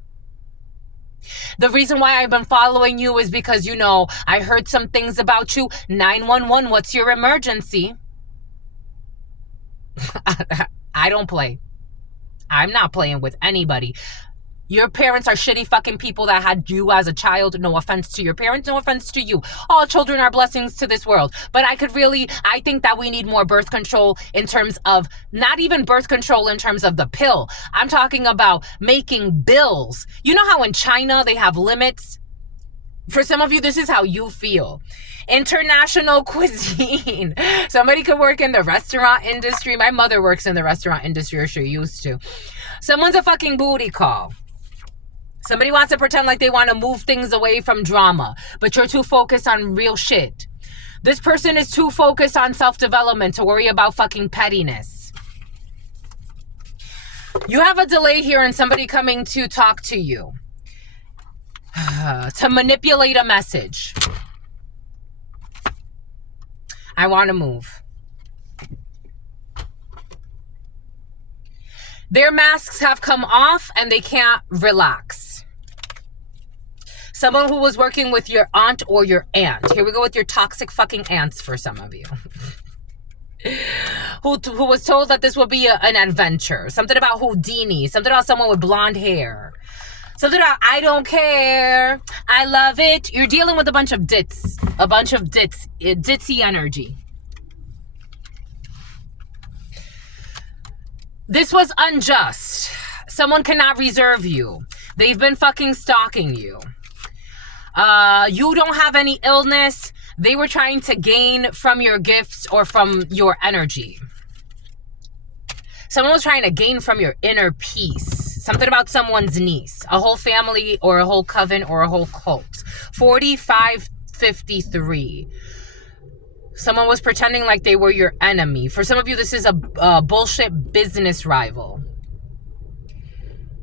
The reason why I've been following you is because, you know, I heard some things about you. 911, what's your emergency? I don't play. I'm not playing with anybody. Your parents are shitty fucking people that had you as a child. No offense to your parents, no offense to you. All children are blessings to this world. But I think that we need more birth control in terms of, not even birth control in terms of the pill. I'm talking about making bills. You know how in China they have limits? For some of you, this is how you feel. International cuisine. Somebody could work in the restaurant industry. My mother works in the restaurant industry, or she used to. Someone's a fucking booty call. Somebody wants to pretend like they want to move things away from drama, but you're too focused on real shit. This person is too focused on self-development to worry about fucking pettiness. You have a delay here in somebody coming to talk to you. To manipulate a message. I want to move. Their masks have come off and they can't relax. Someone who was working with your aunt or your aunt. Here we go with your toxic fucking aunts for some of you. who was told that this would be an adventure. Something about Houdini. Something about someone with blonde hair. Something about, I don't care. I love it. You're dealing with a bunch of dits. A bunch of dits. Ditzy energy. This was unjust. Someone cannot reserve you. They've been fucking stalking you. You don't have any illness. They were trying to gain from your gifts or from your energy. Someone was trying to gain from your inner peace. Something about someone's niece. A whole family or a whole coven or a whole cult. 4553. Someone was pretending like they were your enemy. For some of you, this is a bullshit business rival.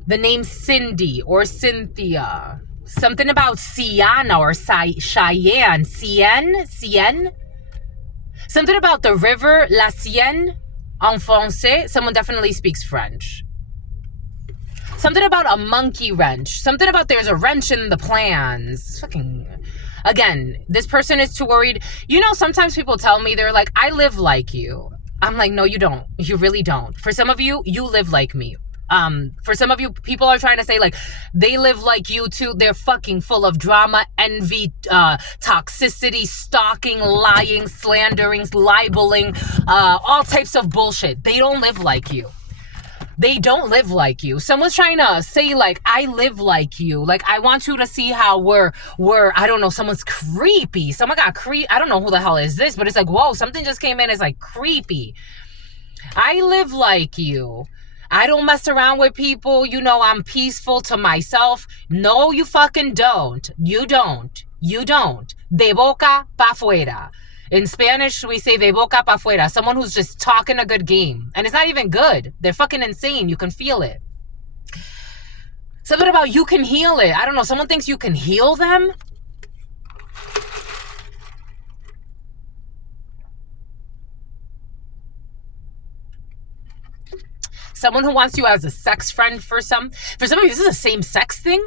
The name Cindy or Cynthia. Something about Sienna or Cheyenne. Sienne? Something about the river, La Sienne, en français. Someone definitely speaks French. Something about a monkey wrench. Something about there's a wrench in the plans. Fucking... Again, this person is too worried. You know, sometimes people tell me, they're like, I live like you. I'm like, no, you don't. You really don't. For some of you, you live like me. For some of you, people are trying to say, like, they live like you too. They're fucking full of drama, envy, toxicity, stalking, lying, slandering, libeling, all types of bullshit. They don't live like you. They don't live like you. Someone's trying to say, like, I live like you. Like, I want you to see how we're I don't know, someone's creepy. Someone got I don't know who the hell is this, but it's like, whoa, something just came in. It's like creepy. I live like you. I don't mess around with people. You know, I'm peaceful to myself. No, you fucking don't. You don't. You don't. De boca pa fuera. In Spanish, we say de boca pa fuera. Someone who's just talking a good game. And it's not even good. They're fucking insane. You can feel it. Something about you can heal it. I don't know. Someone thinks you can heal them. Someone who wants you as a sex friend for some of you, this is a same-sex thing.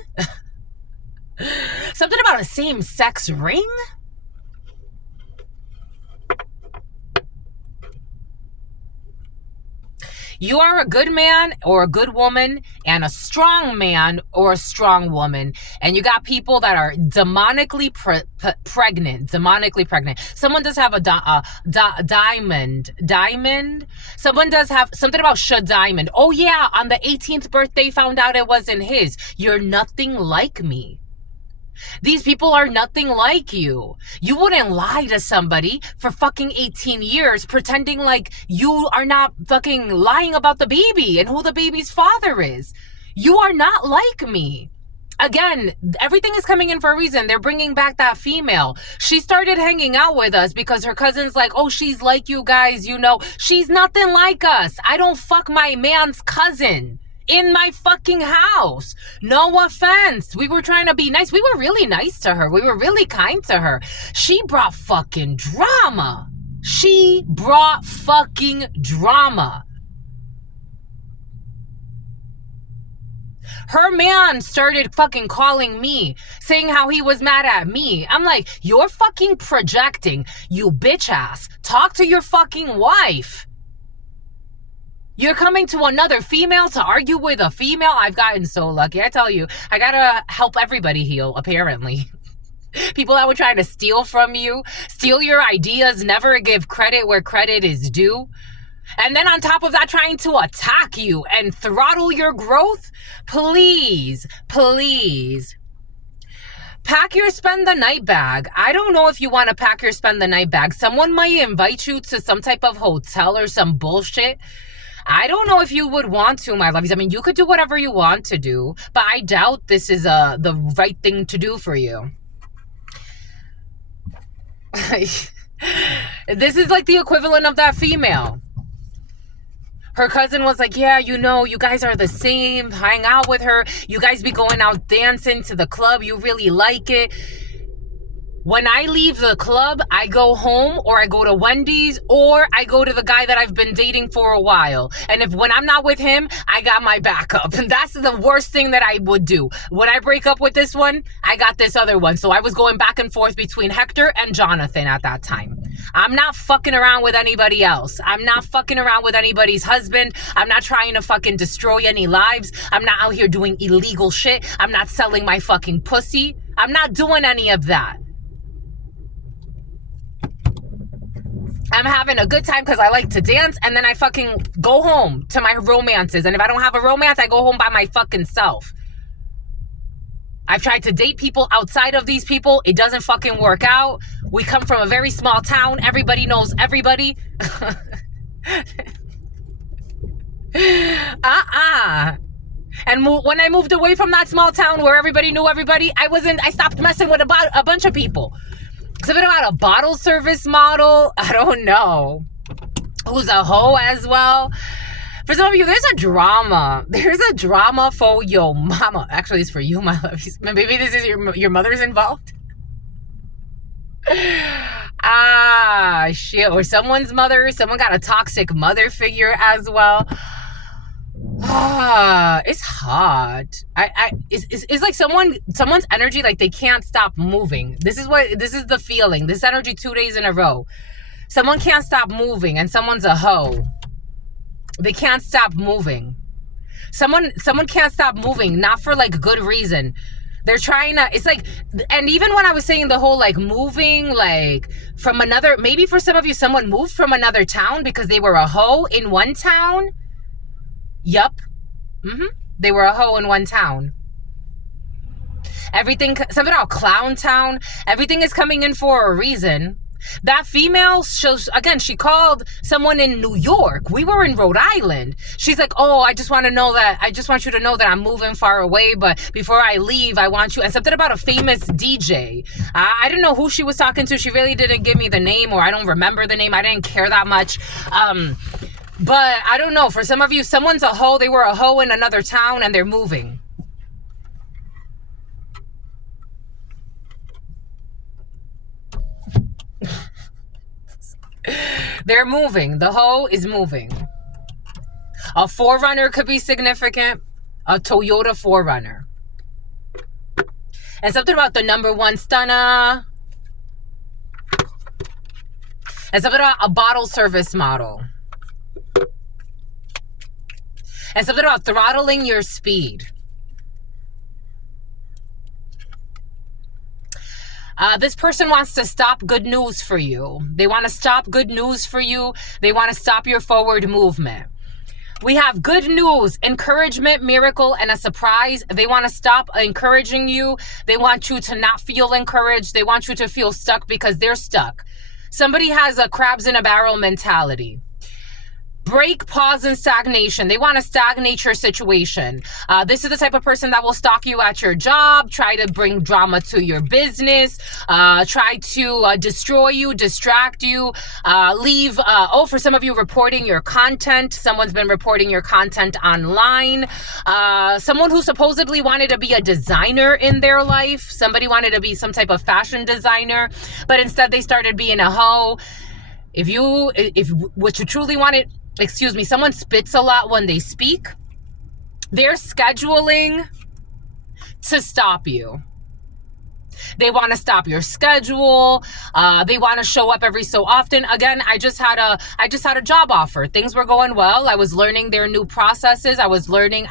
Something about a same-sex ring. You are a good man or a good woman and a strong man or a strong woman. And you got people that are demonically pregnant. Demonically pregnant. Someone does have a diamond. Diamond? Someone does have something about Diamond. Oh yeah, on the 18th birthday found out it wasn't his. You're nothing like me. These people are nothing like you. You wouldn't lie to somebody for fucking 18 years pretending like you are not fucking lying about the baby and who the baby's father is. You are not like me. again, everything is coming in for a reason. They're bringing back that female. She started hanging out with us because her cousin's like, oh, she's like you guys, you know. She's nothing like us. I don't fuck my man's cousin in my fucking house. No offense. We were trying to be nice. We were really nice to her. We were really kind to her. She brought fucking drama. She brought fucking drama. Her man started fucking calling me, saying how he was mad at me. I'm like, you're fucking projecting, you bitch ass. Talk to your fucking wife. You're coming to another female to argue with a female? I've gotten so lucky. I tell you, I gotta help everybody heal, apparently. People that were trying to steal from you, steal your ideas, never give credit where credit is due. And then on top of that, trying to attack you and throttle your growth? Please, please. Pack your spend the night bag. I don't know if you want to pack your spend the night bag. Someone might invite you to some type of hotel or some bullshit. I don't know if you would want to, my lovies. I mean, you could do whatever you want to do, but I doubt this is the right thing to do for you. This is like the equivalent of that female. Her cousin was like, yeah, you know, you guys are the same. Hang out with her. You guys be going out dancing to the club. You really like it. When I leave the club, I go home or I go to Wendy's or I go to the guy that I've been dating for a while. And when I'm not with him, I got my backup. And that's the worst thing that I would do. When I break up with this one, I got this other one. So I was going back and forth between Hector and Jonathan at that time. I'm not fucking around with anybody else. I'm not fucking around with anybody's husband. I'm not trying to fucking destroy any lives. I'm not out here doing illegal shit. I'm not selling my fucking pussy. I'm not doing any of that. I'm having a good time because I like to dance, and then I fucking go home to my romances. And if I don't have a romance, I go home by my fucking self. I've tried to date people outside of these people. It doesn't fucking work out. We come from a very small town. Everybody knows everybody. And when I moved away from that small town where everybody knew everybody, I stopped messing with a bunch of people. Something about a bottle service model. I don't know. Who's a hoe as well. For some of you, there's a drama. There's a drama for your mama. Actually, it's for you, my lovies. Maybe this is your mother's involved. Shit. Or someone's mother. Someone got a toxic mother figure as well. It's hot. It's like someone's energy, like they can't stop moving. This is the feeling. This energy 2 days in a row. Someone can't stop moving and someone's a hoe. They can't stop moving. Someone can't stop moving, not for like good reason. They're trying to, it's like, and even when I was saying the whole like moving, like from another, maybe for some of you, someone moved from another town because they were a hoe in one town. Yup. They were a hoe in one town. Everything, something about Clown Town. Everything is coming in for a reason. That female, she called someone in New York. We were in Rhode Island. She's like, oh, I just want you to know that I'm moving far away, but before I leave, I want you, and something about a famous DJ. I didn't know who she was talking to. She really didn't give me the name, or I don't remember the name. I didn't care that much. But I don't know. For some of you, someone's a hoe. They were a hoe in another town and they're moving. They're moving. The hoe is moving. A 4Runner could be significant. A Toyota 4Runner. And something about the #1 stunner. And something about a bottle service model. And something about throttling your speed. This person wants to stop good news for you. They want to stop good news for you. They want to stop your forward movement. We have good news, encouragement, miracle, and a surprise. They want to stop encouraging you. They want you to not feel encouraged. They want you to feel stuck because they're stuck. Somebody has a crabs in a barrel mentality. Break, pause, and stagnation. They want to stagnate your situation. This is the type of person that will stalk you at your job, try to bring drama to your business, try to destroy you, distract you, leave. For some of you, reporting your content. Someone's been reporting your content online. Someone who supposedly wanted to be a designer in their life. Somebody wanted to be some type of fashion designer, but instead they started being a hoe. If what you truly wanted, someone spits a lot when they speak. They're scheduling to stop you. They want to stop your schedule. They want to show up every so often. Again, I just had a job offer. Things were going well. I was learning their new processes. I was learning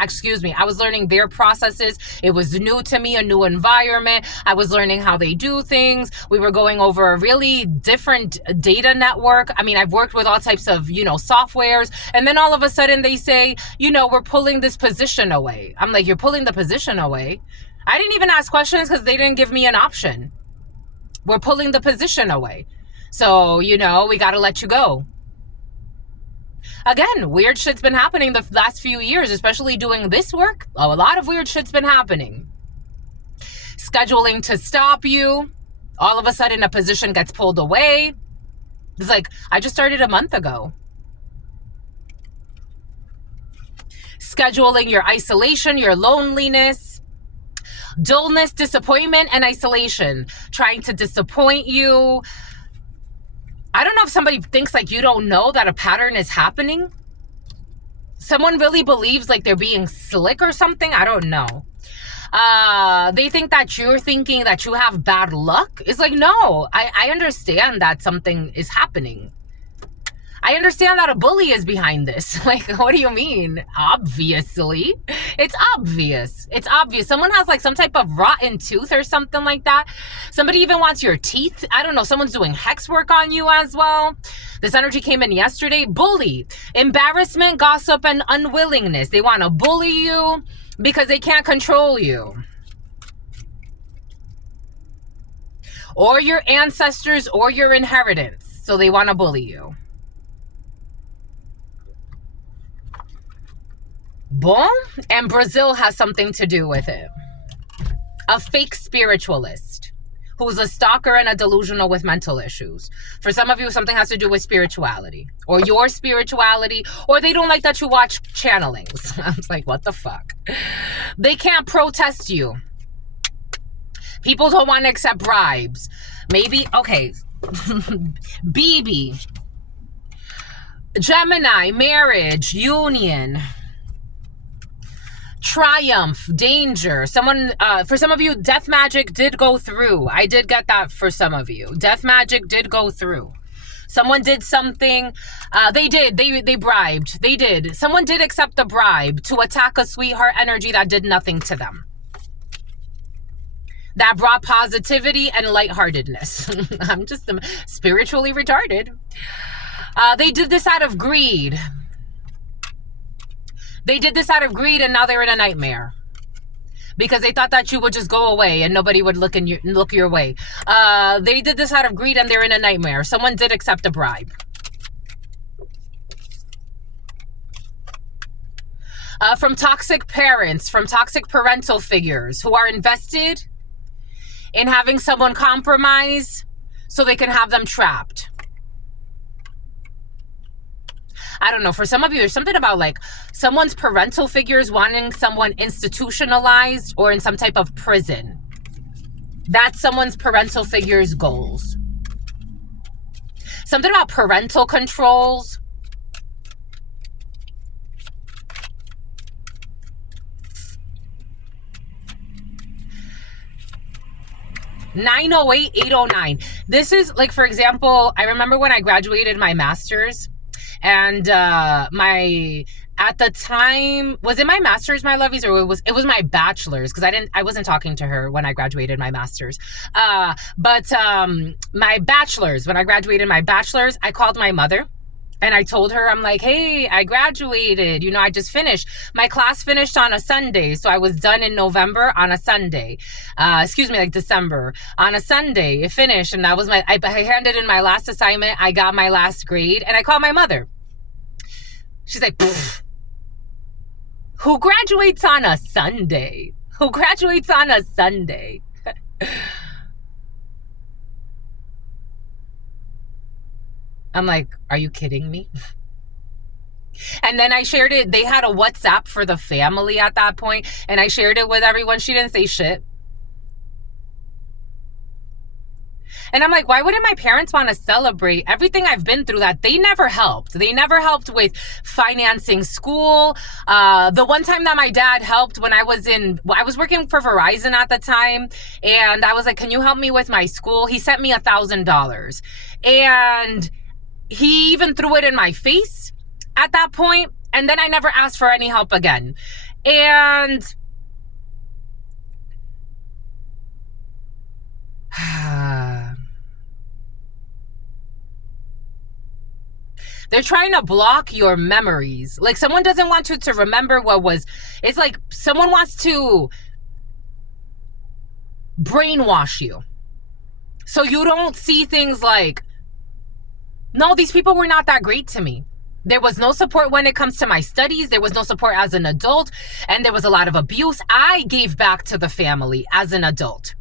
their processes. It was new to me, a new environment. I was learning how they do things. We were going over a really different data network. I mean, I've worked with all types of, softwares. And then all of a sudden they say, we're pulling this position away. I'm like, you're pulling the position away? I didn't even ask questions because they didn't give me an option. We're pulling the position away. So, we got to let you go. Again, weird shit's been happening the last few years, especially doing this work. A lot of weird shit's been happening. Scheduling to stop you. All of a sudden, a position gets pulled away. It's like, I just started a month ago. Scheduling your isolation, your loneliness. Dullness, disappointment, and isolation. Trying to disappoint you. I don't know if somebody thinks like you don't know that a pattern is happening. Someone really believes like they're being slick or something. I don't know. They think that you're thinking that you have bad luck. It's like, no, I understand that something is happening. I understand that a bully is behind this. Like, what do you mean? Obviously. It's obvious. It's obvious. Someone has like some type of rotten tooth or something like that. Somebody even wants your teeth. I don't know. Someone's doing hex work on you as well. This energy came in yesterday. Bully. Embarrassment, gossip, and unwillingness. They want to bully you because they can't control you. Or your ancestors or your inheritance. So they want to bully you. Bon, and Brazil has something to do with it. A fake spiritualist who's a stalker and a delusional with mental issues. For some of you, something has to do with spirituality or your spirituality, or they don't like that you watch channelings. I was like, what the fuck? They can't protest you. People don't want to accept bribes. Maybe, okay. BB. Gemini, marriage, union. Triumph, danger. Someone, for some of you, death magic did go through. I did get that for some of you. Death magic did go through. Someone did something. They bribed. They did. Someone did accept the bribe to attack a sweetheart energy that did nothing to them. That brought positivity and lightheartedness. I'm just spiritually retarded. They did this out of greed. They did this out of greed, and now they're in a nightmare because they thought that you would just go away and nobody would look your way. They did this out of greed, and they're in a nightmare. Someone did accept a bribe. From toxic parents, from toxic parental figures who are invested in having someone compromise so they can have them trapped. I don't know. For some of you, there's something about like someone's parental figures wanting someone institutionalized or in some type of prison. That's someone's parental figure's goals. Something about parental controls. (908-809). This is like, for example, I remember when I graduated my master's. And at the time, was it my master's, my lovies, or it was my bachelor's? Because I wasn't talking to her when I graduated my master's. But my bachelor's, when I graduated my bachelor's, I called my mother and I told her, I'm like, hey, I graduated. I just finished. My class finished on a Sunday. So I was done in November on a Sunday. Like December. On a Sunday, it finished. And that was I handed in my last assignment. I got my last grade. And I called my mother. She's like, who graduates on a Sunday? Who graduates on a Sunday? I'm like, are you kidding me? And then I shared it. They had a WhatsApp for the family at that point, and I shared it with everyone. She didn't say shit. And I'm like, why wouldn't my parents want to celebrate everything I've been through that they never helped? They never helped with financing school. The one time that my dad helped when I was working for Verizon at the time, and I was like, can you help me with my school? He sent me $1,000. And he even threw it in my face at that point. And then I never asked for any help again. And they're trying to block your memories. Like someone doesn't want you to remember what was. It's like someone wants to brainwash you. So you don't see things like, no, these people were not that great to me. There was no support when it comes to my studies. There was no support as an adult. And there was a lot of abuse. I gave back to the family as an adult.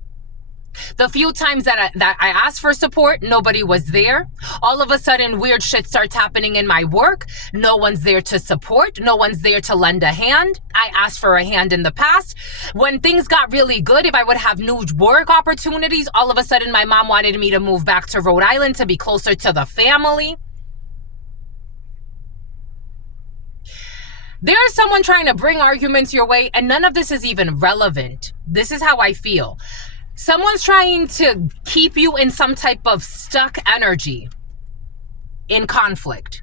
The few times that I asked for support, nobody was there. All of a sudden, weird shit starts happening in my work. No one's there to support. No one's there to lend a hand. I asked for a hand in the past. When things got really good, if I would have new work opportunities, all of a sudden my mom wanted me to move back to Rhode Island to be closer to the family. There's someone trying to bring arguments your way, and none of this is even relevant. This is how I feel. Someone's trying to keep you in some type of stuck energy in conflict.